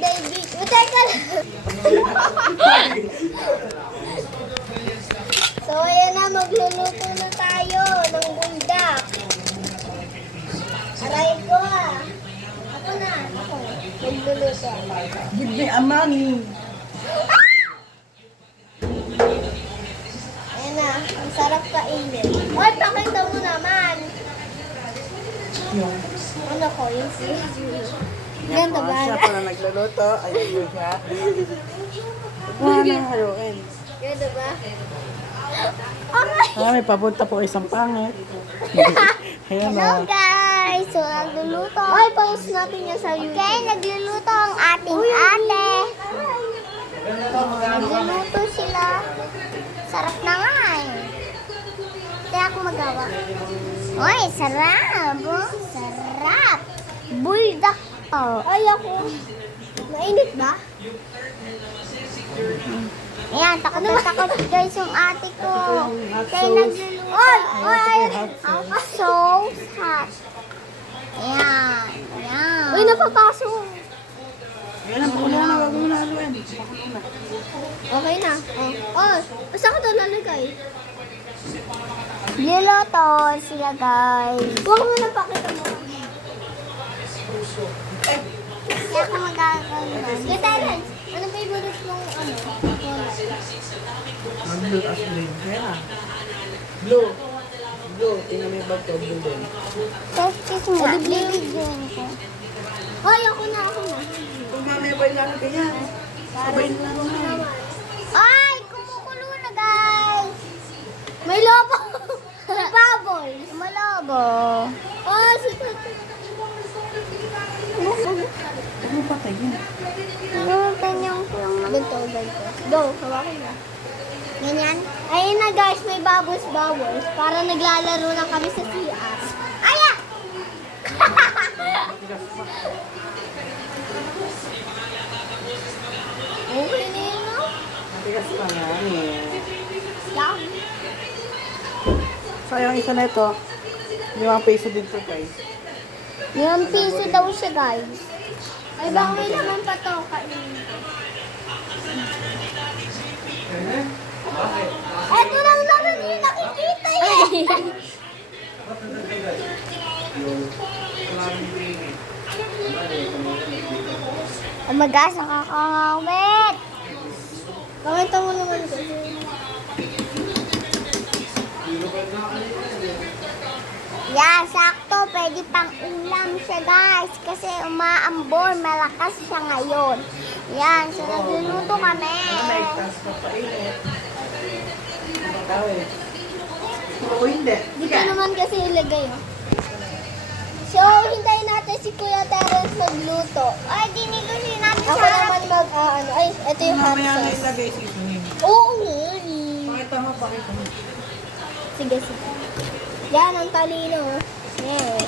David. Teka lang. So, ayan na. Magluluto na tayo ng buldak. Aray ko ah. Ako na. Ako. Magluluto. Give me a money. Ayan na. Ang sarap kainin. Hoy, pakita mo naman. Yung Ano ko? Yung sili. Ganda ba? siya pala nagluluto. Ayun yun siya. Kuha ng haluin. Ganda ba? May papunta po isang pangit. Ayan Hello o. guys! So, nagluluto. Ay, post natin yan sa YouTube. Okay, nagluluto ang ating ate. Nagluluto sila. Sarap na nga eh. Kaya ako magawa. Uy, sarap! Oh, sarap! Buldak to. Ay, ako. Mainit ba? Ayan, takot na takot guys yung ate ko. Kaya nagluluto. Oy! Oy! So hot. Ayan. Ayan. Uy, napapasok. Ayan ang pula na. Wag mo na haluin. Okay na. Oh, saan ko ito lalagay? Niluto sila guys. Huwag mo na pakita mo. Kaya ako magagawin. Yung talents. Ano favorite mong ano? Mag-blue as green. Kaya na. Blue. Blue. Tingnan mo yung bag ko. Blue din. Kiss nga. Bibigyan ko. Hoy, ako na. Kung mamaya ba yung lalagay yan? Sabay na lang naman. Ay, kumukulo na guys. May lobo. May bubbles. May lobo. Oh, sige. Ano patay yun? Ganyan ko yung ganito. Go, hawakin na. Ganyan? Ayun na guys, may bubbles. Para naglalaro lang kami sa CR. Aya! Okay na yun, no? Matigas pa nga eh. Lang. So yung isa na ito, 5 peso din to guys. Yung piso daw siya, guys. Ay, baka may naman pa to. Kainin ko. Eto lang naman yung nakikita eh. Oh my gosh, nakakangawit. Kawenta mo naman kasi. Yeah, sakto. Pwede pang ulam siya, guys. Kasi umaambon. Malakas siya ngayon. Yan. So, nagluluto kami. Naigtas pa pa init. Ikaw eh. Oo, hindi. Dito naman kasi ilagay, oh. So, hintayin natin si Kuya Terence magluto. Ay, dinigusin natin siya. Ako naman ano. Ay, ito yung hot Mamaya na sauce. ilagay seasoning. Oo nga eh. Pakita mo. Sige. Yan, ang talino. Yeah.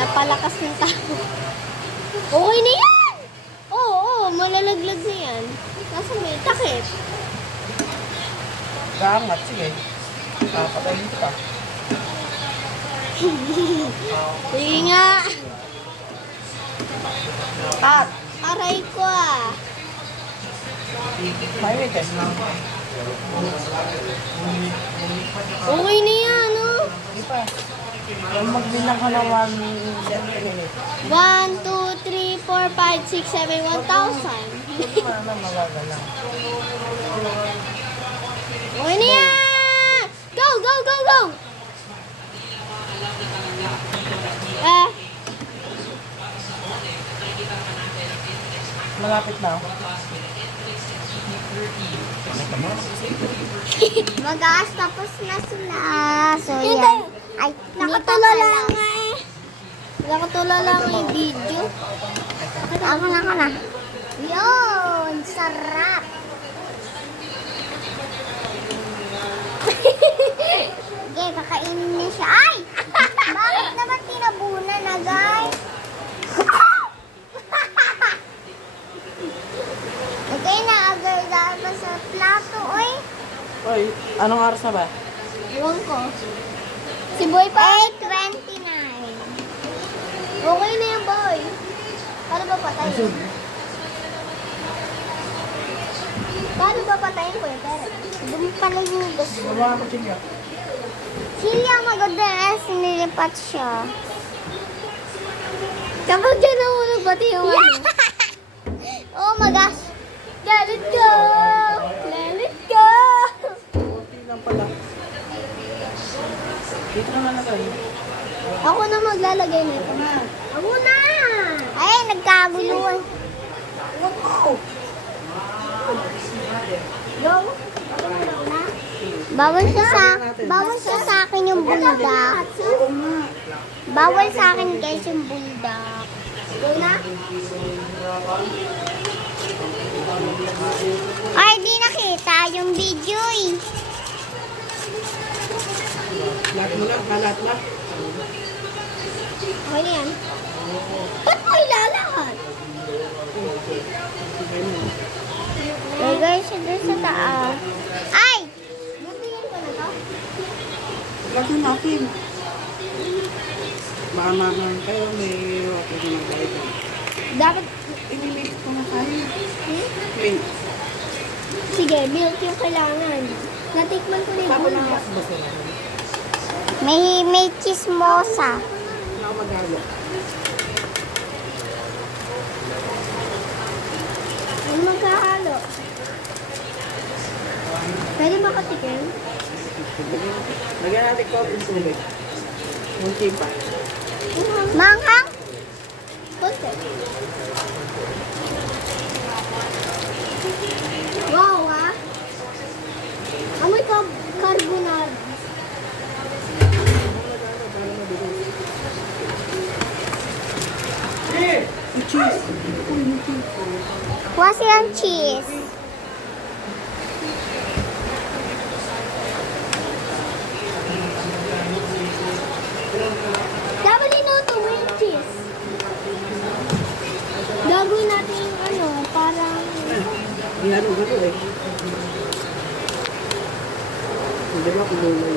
Napalakas ng tao. Okay na yan! Oo, malalaglag na yan. Nasa may takip. Gamat, sige. Patayin pa. Sige nga. At! Aray ko ah. May test na. Okay na yan, no? Hindi pa. Magbilang ka na 1 minute. 1, 2, 3, 4, 5, 6, 7, 1,000. Ano magagalang. Okay na yan! Go, go, go, go! Malapit na. Magas, tapos na sila. So, yan. Ay, nakatulala nga eh. Nakatulala nga yung video. Ako na. Yun, sarap. Okay, kakainin na siya. Ay! Bakit naman tinabunan na, guys? Oy, anong oras na ba? Ewan ko. Si Boy pa? 8:29. Okay na yan, Boy. Paano ba patayin? Paano ba patayin ko yung pera? Doon pala yung gusto. Wala ako siya. Silya maganda sinilipat siya. Kapag dyan nahulog pati yung ano. Oh my gosh. Let it go! Let it go! Okay lang pala. Dito naman na tayo. Ako na maglalagay nito. Ako na! Ay, nagkaguluhan. Wow! Go! Bawal siya sa akin yung buldak. Oo nga. Bawal sa akin guys yung buldak. Go na? Ay, di nakita yung video eh. Lahat mo lang, kalat lang. Okay na yan. Ba't mo ilalahat? Lagay siya doon sa taas. Ay! Nabigyan ko na to? Lagi natin. Baka naman kayo may water na magbayad. Dapat, I-mix ko na tayo. Mix. sige, milk yung kailangan. Natikman ko na yung Tapos lang buldak. mas basura. May chismosa. Wala ako magalo. Ano magkahalo? Pwede makatikim? Lagyan natin coffee tubig. Munti pa. Manghang? Kunti. Wow, ah. Amoy carbonara. Yung cheese. Kuha silang cheese. Dapat inuto mo yung cheese. Gagawin natin yung ano, parang... Gano eh. Hindi ba kulungan?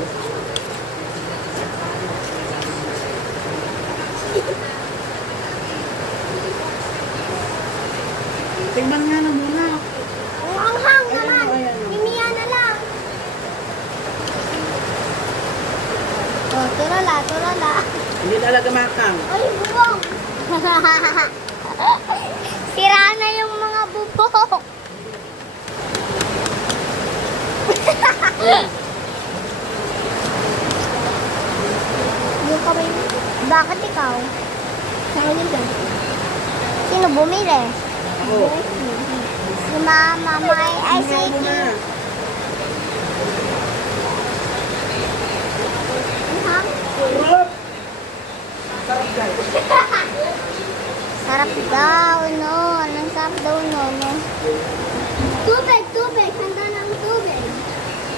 Tingnan nga na muna. Ang anghang naman. Mimiya na lang. Oh, turala, turala. Hindi talaga makang. Ay, bubong. Sira na yung mga bubong. Yung kamay mo. Bakit ikaw? Sa akin din. Sino bumili? Ako. Si Mama May. Ay, si Tingnan mo na. Anghang. Sarap guys. Sarap daw, no? Anong sarap daw, no? Tubig, tubig. Handa ng tubig.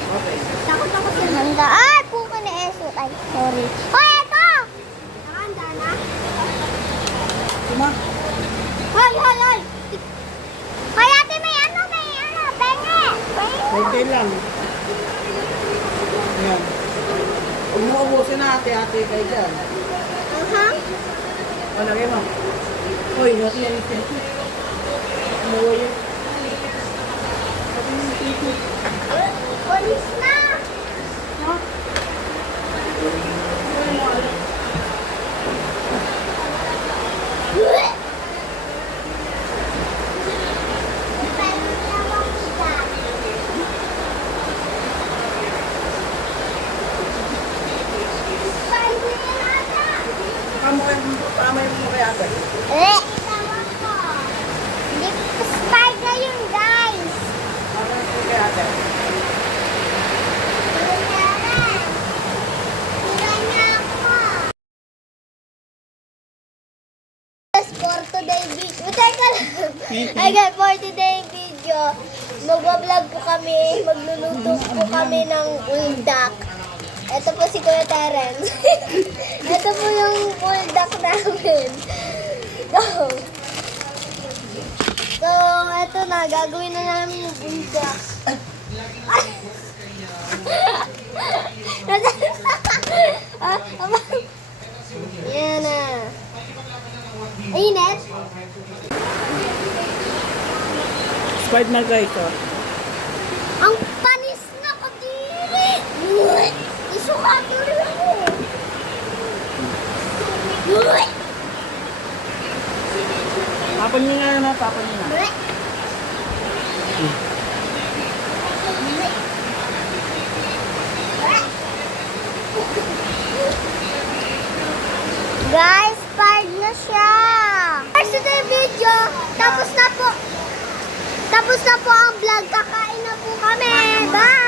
Okay. Takot ako sa handa. Ay, puka ni Esot. Ay, sorry. Hoy, eto! Nakahanda na? Tuma. Hoy, hoy, hoy! Hoy, ate, may ano, penge! Konti lang. Ayan. Huwag mo ubusin na ate kayo dyan. O, lagay mo. Uy, hati yan yung tissue. Umuwi yun. Hati yung tissue. Polis na! Ha? Pamay mo kaya ate. Hindi spider yun, guys. Pamay mo kaya ate. For today video, teka lang. Ay guys, for today video, magbablog po kami, magluluto po kami ng uldak. Ito po si Kuya Terence. Ito po yung uldak namin. Go! So, ito na, gagawin na namin yung uldak. Ay! Yan na. Init? Sprite na guys, oh. Ang panis na kadiri! Isuka rin ako. Tapan niyo nga na, tapan niyo na. Guys, part na siya. Guys, ito yung video. Tapos na po ang vlog. Kakain na po kami. Bye!